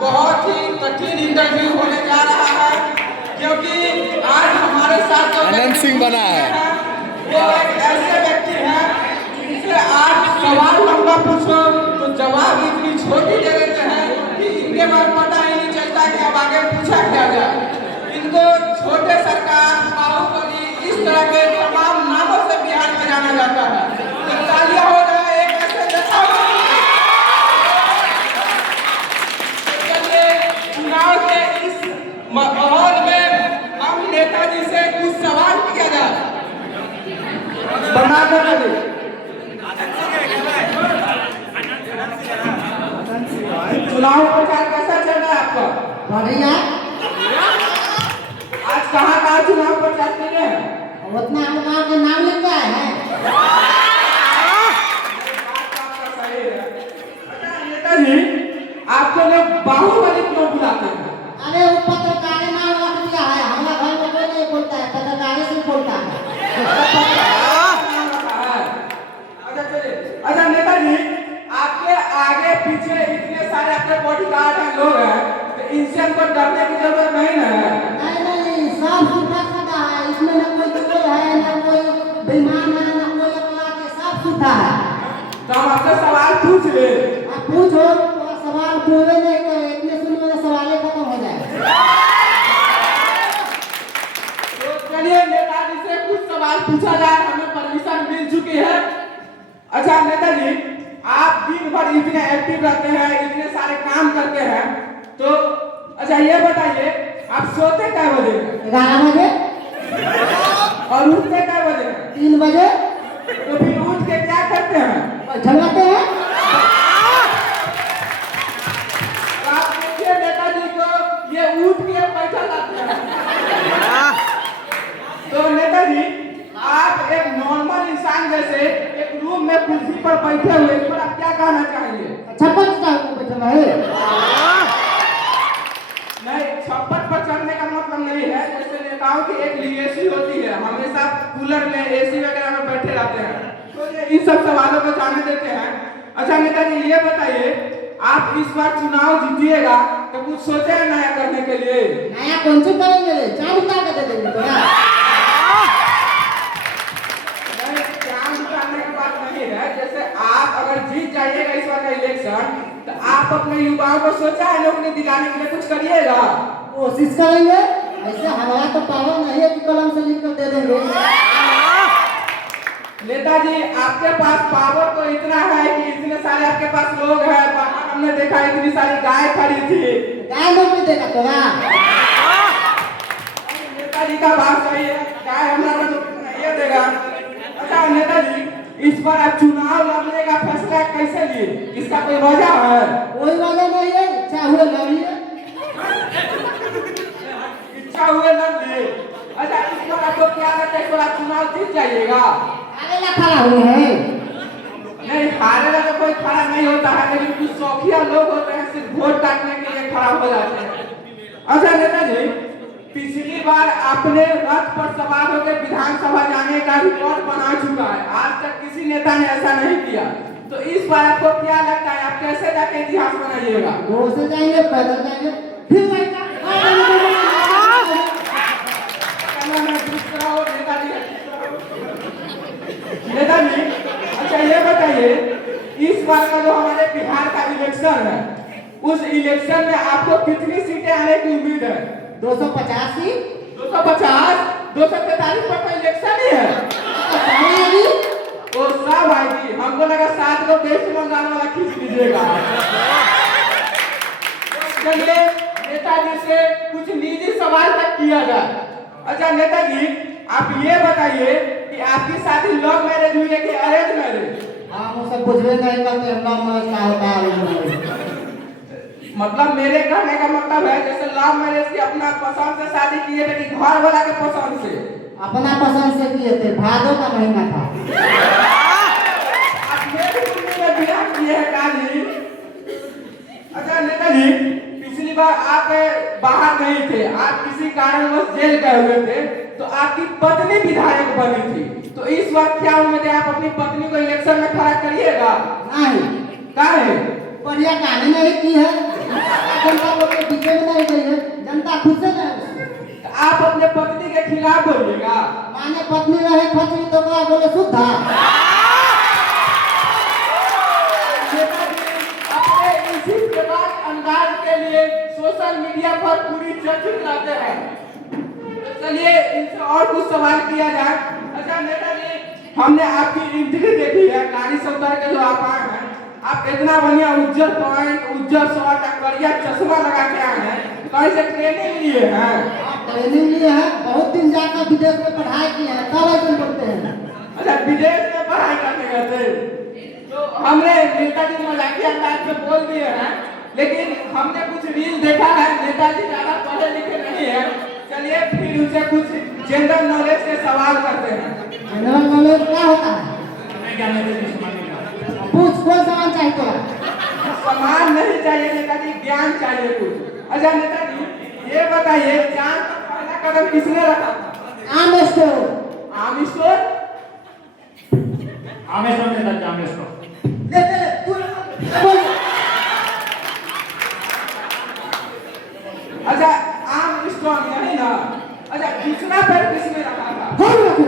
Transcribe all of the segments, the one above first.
बहुत ही कठिन इंटरव्यू होने जा रहा है, क्योंकि आज हमारे साथ जो अनंत सिंह बना है वो एक ऐसे व्यक्ति हैं जिनसे आप सवाल लंबा पूछो तो जवाब इतनी छोटी दे देते हैं कि इनके पास पता ही नहीं चलता कि अब आगे पूछा क्या जाए। इनको छोटे सरकार, बाहुबली, इस तरह के तमाम नामों से बिहार में जाना जाता है। तो तालियां हो जाए एक ऐसे नेता को। चलिए चुनाव के इस माहौल में हम नेताजी से कुछ सवाल किया जाए। बना कर चुनाव प्रचार कैसा चल रहा है आपका? बढ़िया। आज कहाँ चुनाव प्रचार कर रहे हैं? उतना गाँव के नाम लिख रहा है। नेताजी, आपको लोग बाहुबली क्यों बुलाते हैं? अरे वो पत्रकार नाम रख दिया है, हमारा घर में कोई नहीं बोलता है, पत्रकार से बोलता है। अच्छा नेताजी, आपके आगे पीछे इतने सारे आपके बॉडीगार्ड हैं, लोग हैं, तो इनसे हमको डरने की जरूरत नहीं है। नहीं, सब सुधा साधा है, इसमें न कोई चोर है, न कोई बेईमान है, न कोई अकला के, सब सुधा है। तो हम आपसे सवाल पूछ ले। आप पूछो, तो सवाल पूरे नहीं करे, इतने सुन मेरा सवाल खत्म हो जाए। तो चलिए नेताजी से कुछ सवाल पूछा जाए, हमें परमिशन मिल चुकी है। अच्छा नेताजी, आप दिन भर इतने एक्टिव रहते हैं, इतने सारे काम करते हैं, तो अच्छा ये बताइए, आप सोते कै बजे? 11 बजे। और उठते कै बजे? 3 बजे। तो फिर उठ के क्या करते हैं? झलवाते हैं। तो आप देखिए नेताजी को, ये उठ के बैठा लाते हैं। तो नेताजी, आप एक नॉर्मल इंसान जैसे एक रूम में कुर्सी पर बैठे हुए, इस पर आप क्या कहना चाहेंगे? छप्पन पर बैठा है। नहीं, छप्पन पर चढ़ने का मतलब नहीं है। जैसे नेताओं की एक लीगेसी होती है, हमेशा कूलर में, एसी वगैरह में बैठे रहते हैं, तो ये इन सब सवालों को जाने देते हैं। अच्छा नेताजी, ये बताइए, आप इस बार चुनाव जीतिएगा तो कुछ सोचे हैं नया करने के लिए? नया कौन सी करेंगे? 4 उतार के दे देंगे तो यार। काम करने की बात नहीं है। जैसे आप अगर जीत जाइएगा इस बार का इलेक्शन, तो आप अपने युवाओं को सोचा है नौकरी दिलाने के लिए कुछ करिएगा? कोशिश करेंगे। ऐसे हमारा तो पावर नहीं है कि कलम से लिख कर दे देंगे। नेताजी, आपके पास पावर तो इतना है कि इतने सारे आपके पास लोग हैं, बाहर हमने देखा इतनी सारी गाय खड़ी थी। गाय नौकरी देगा तोरा? नेताजी का बात सही है, गाय हमारा नौकरी नहीं देगा। अच्छा नेताजी, इस बार आप चुनाव लड़ने का फैसला कैसे लिए? इसका कोई वजह है? कोई वजह नहीं है, इच्छा हुए लड़िए। इच्छा हुए लड़ लिए। अच्छा इस बार आपको क्या लगता है, इस बार आप चुनाव जीत जाइएगा? अरे खड़ा हुए हैं। नहीं, हारेगा तो कोई खड़ा नहीं होता है, लेकिन कुछ शौकिया लोग होते हैं, सिर्फ वोट काटने के लिए खड़ा हो जाते हैं। अच्छा नेताजी, पिछली बार आपने रथ पर सवार होकर विधानसभा जाने का रिकॉर्ड बना चुका है, आज तक किसी नेता ने ऐसा नहीं किया। तो इस बार आपको क्या लगता है, आप कैसे जाके इतिहास बनाइएगा? घोड़ से जाएंगे, पैदल जाएंगे, फिर नेताजी, अच्छा ये बताइए, इस बार का जो हमारे बिहार का इलेक्शन है, उस इलेक्शन में आपको कितनी सीटें आने की उम्मीद है? 285। 250? 243 पर तो इलेक्शन ही है। ओ सब आएगी, हमको लगा 7 को देश बंगाल वाला खींच लीजिएगा। चलिए नेताजी से कुछ निजी सवाल तक किया जाए। अच्छा नेताजी, आप ये बताइए कि आपकी शादी लव मैरिज हुई है कि अरेंज मैरिज? हाँ, वो सब पूछवे नहीं करते, लव मैरिज क्या होता है। मतलब मेरे कहने का मतलब है, जैसे लव मैरिज की अपना पसंद से शादी किए थे कि घर वाला के पसंद से? अपना पसंद से किए थे, भादों का महीना था। आप मेरी उम्र में बियाह किए हैं काजी? अच्छा नेताजी, पिछली बार आप बाहर नहीं थे, आप किसी कारणवश जेल गए हुए थे, तो आपकी पत्नी विधायक बनी थी, तो इस बार क्या उम्मीद है, आप अपनी पत्नी को इलेक्शन में खड़ा करिएगा? नहीं। काहे? बढ़िया कहानी नहीं की है। जनता लोग के बीच में नहीं गई है, जनता खुद से नहीं है। आप अपने पत्नी के खिलाफ बोलिएगा। माने पत्नी रहे खतरी तो क्या बोले शुद्धा। अपने इसी बेबाक अंदाज के लिए सोशल मीडिया पर पूरी चर्चित लाते हैं। चलिए इनसे और कुछ सवाल किया जाए। अच्छा नेताजी, हमने आपकी इंटरव्यू देखी है, नारी सौदार के जो आप आए हैं, आप इतना बढ़िया उज्जवल पॉइंट, उज्जवल शॉट, करिया चश्मा लगा के आए हैं, कहीं से ट्रेनिंग लिए हैं? ट्रेनिंग लिए हैं, बहुत दिन जाकर विदेश में पढ़ाई की है, तब ऐसे बोलते हैं। अच्छा विदेश में पढ़ाई करने गए थे, तो हमने नेताजी मजाकिया अंदाज में बोल दिए हैं, लेकिन हमने कुछ रील देखा है, नेताजी ज्यादा पढ़े लिखे नहीं है। चलिए फिर उनसे कुछ जनरल नॉलेज के सवाल करते हैं। जनरल नॉलेज क्या होता है? पूछ, कौन सवाल चाहिए तो? सम्मान नहीं चाहिए नेताजी, ज्ञान चाहिए कुछ। अच्छा नेताजी ये बताइए, चांद पर पहला कदम किसने रखा था? आमेस्टर। आमिस्टर? आमेश्वर नेताजी, आमेश्वर। ले तू बोल। अच्छा आर्मस्ट्रांग नहीं ना? अच्छा दूसरा पैर किसने रखा था? हम रखे।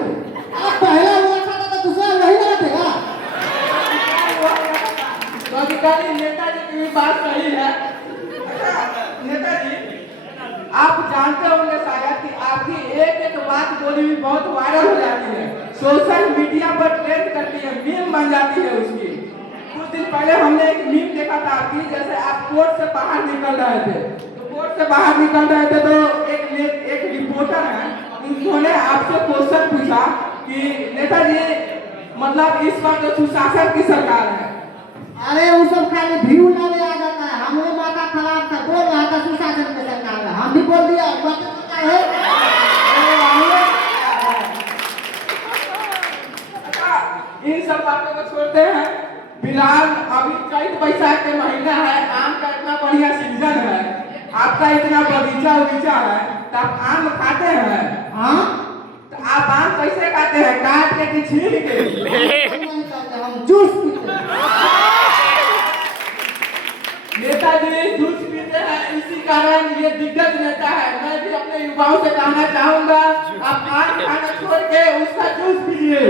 आप पहला वो रखा था तो दूसरा वही ना रखेगा। तो अधिकारी नेताजी की भी बात सही है। अच्छा नेताजी, आप जानते होंगे शायद कि आपकी एक एक बात बोली भी बहुत वायरल हो जाती है, सोशल मीडिया पर ट्रेंड करती है, मीम बन जाती है उसकी। कुछ दिन पहले हमने एक मीम देखा था आपकी, जैसे आप कोर्ट से बाहर निकल रहे थे, तो कोर्ट से बाहर निकल रहे थे तो एक रिपोर्टर है, उन्होंने आपसे क्वेश्चन पूछा कि नेताजी मतलब इस बार जो सुशासन की सरकार है। अरे वो सब खाली भीड़ लावे आ जाता है। हम वो माता खराब था, बोल रहा था सुशासन की सरकार है, हम भी बोल दिया माता सरकार है। इन सब बातों को छोड़ते हैं। फिलहाल अभी चैत बैसाख के महीना है, आम का इतना बढ़िया सीजन है, आपका इतना बगीचा उगीचा है, तो आप आम खाते हैं? हाँ, तो आप आम कैसे खाते हैं, काट के कि छील के? हम जूस पीते हैं। नेताजी जूस पीते हैं, इसी कारण ये दिक्कत रहता है। मैं भी अपने युवाओं से कहना चाहूंगा, आप आम खाना छोड़ के उसका जूस पीजिए।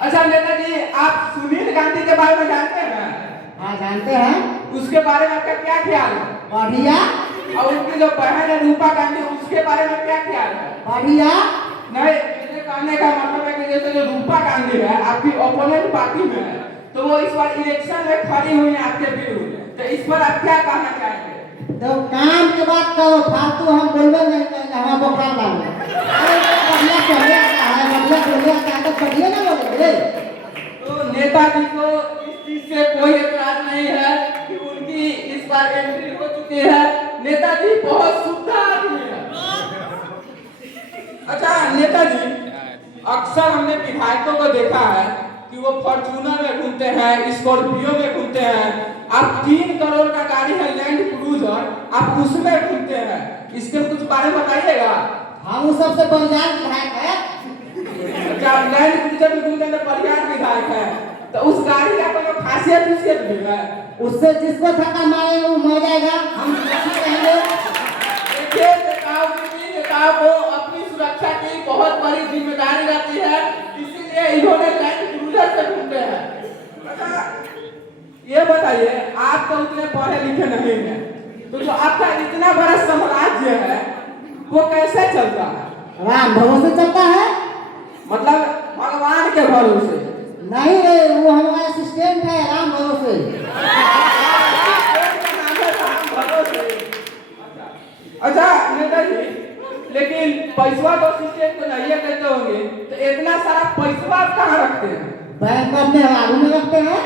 अच्छा नेताजी, आप सुनील गांधी के बारे में जानते हैं? हाँ जानते हैं। उसके बारे में आपका क्या ख्याल है? बढ़िया। और उनकी जो बहन है रूपा गांधी, उसके बारे में क्या ख्याल है? बढ़िया। नहीं, मेरे कहने का मतलब है कि जैसे जो रूपा गांधी है आपकी ओपोनेंट पार्टी में है, तो वो इस बार इलेक्शन में खड़ी हुई है आपके विरुद्ध, तो इस पर आप क्या कहना चाहेंगे? तो काम के बात करो, फालतू हम बोलबे नहीं करेंगे, हमारा बोखरा डालो। अरे बढ़िया चले आता है, बढ़िया बोले आता है तो बढ़िया ना बोले। तो नेताजी को इस चीज से कोई एतराज नहीं है कि उनकी इस बार एंट्री हो चुकी है। नेताजी बहुत शुद्ध आदमी है। अच्छा नेताजी, अक्सर हमने विधायकों को देखा है कि वो फॉर्च्यूनर में घूमते हैं, स्कॉर्पियो में घूमते हैं। आप 3 करोड़ का गाड़ी है लैंड क्रूजर, आप उसमें घूमते हैं, इसके कुछ बारे में बताइएगा। हम उस सबसे बलियान विधायक है। अच्छा लैंड क्रूजर में घूमते हैं तो बलियान विधायक है, तो उस गाड़ी का कोई खासियत उसके भी है? उससे जिसको धक्का मारेगा वो मर जाएगा। हम कहेंगे देखिए नेताओं को अपनी सुरक्षा की बहुत बड़ी जिम्मेदारी रहती है, इसीलिए इन्होंने लैंड क्रूजर से घूमते हैं। अच्छा ये बताइए, आप तो उतने पढ़े लिखे नहीं हैं, तो जो आपका इतना बड़ा साम्राज्य है वो कैसे चलता है? राम भरोसे चलता है। मतलब भगवान के भरोसे? नहीं रे, वो हमारा असिस्टेंट है, राम भरोसे। अच्छा नेताजी, लेकिन पैसा तो असिस्टेंट को नहीं देते होंगे, तो इतना सारा पैसा आप कहाँ रखते हैं? बैंक अपने आलू में रखते हैं।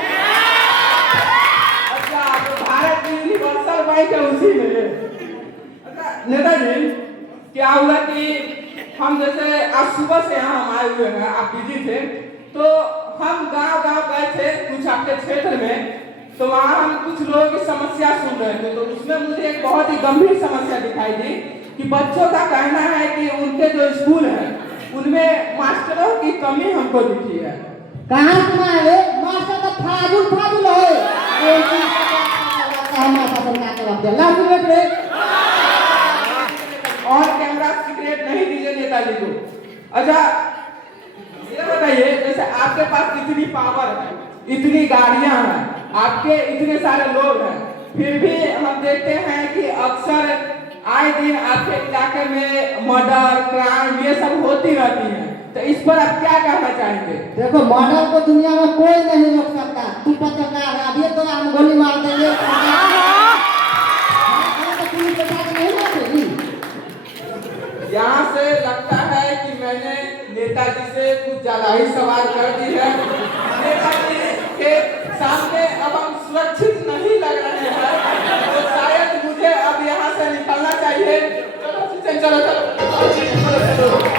अच्छा तो भारत की यूनिवर्सल बैंक है उसी में। अच्छा नेताजी, क्या हुआ कि हम जैसे आज सुबह से यहाँ हम आए हुए हैं, आप बिजी थे, तो हम गांव गए थे कुछ आपके क्षेत्र में, तो वहाँ हम कुछ लोगों की समस्या सुन रहे थे, तो उसमें मुझे एक बहुत ही गंभीर समस्या दिखाई दी कि बच्चों का कहना है कि उनके जो स्कूल है उनमें मास्टरों की कमी हमको दिखी है। कहाँ सुना है? मास्टर तो फाजुल है। सरकार का बात ला सिगरेट रे और कैमरा सिगरेट नहीं दीजिए नेताजी को। अच्छा ये बताइए, जैसे आपके पास इतनी पावर है, इतनी गाड़ियां हैं, आपके इतने सारे लोग हैं, फिर भी हम देखते हैं कि अक्सर आए दिन आपके इलाके में मर्डर क्राइम ये सब होती रहती है, तो इस पर आप क्या कहना चाहेंगे? देखो मॉडल को दुनिया में कोई नहीं रोक सकता। तू पत्रकार है, अभी तो हम गोली मार देंगे तो पुलिस प्रशासन नहीं रोकेगी। यहाँ से लगता है कि मैंने नेताजी से कुछ ज्यादा ही सवाल कर दी है। नेताजी के सामने अब हम सुरक्षित नहीं लग रहे हैं, तो शायद मुझे अब यहाँ से निकलना चाहिए। चलो चलो चलो चलो, चलो, चलो।